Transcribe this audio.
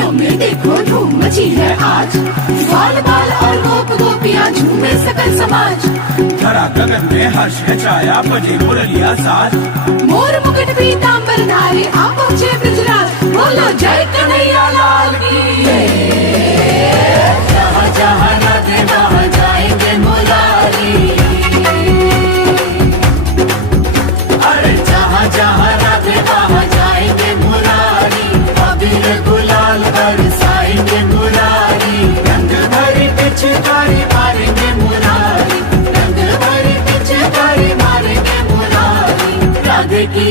गलियों में देखो धूम मची है आज, बाल बाल और गोप गोपियाँ झूमे सकल समाज। धरा गगन में हर्ष है छाया, बजे मुरलिया साज। मोर मुकुट पीतांबर धारी, आप पहुँचे ब्रजराज, बोलो जय कन्हैया लाल की। जहाँ जहाँ राधे वहाँ जाएंगे मुरारी, अरे जहाँ जहाँ राधे वहाँ जाएंगे मुरारी, अबीर गुलाल बरसाएंगे मुरारी, रंग भरी पिचकारी मारेंगे मुरारी, रंग भरी पिचकारी मारेंगे मुरारी। राधे की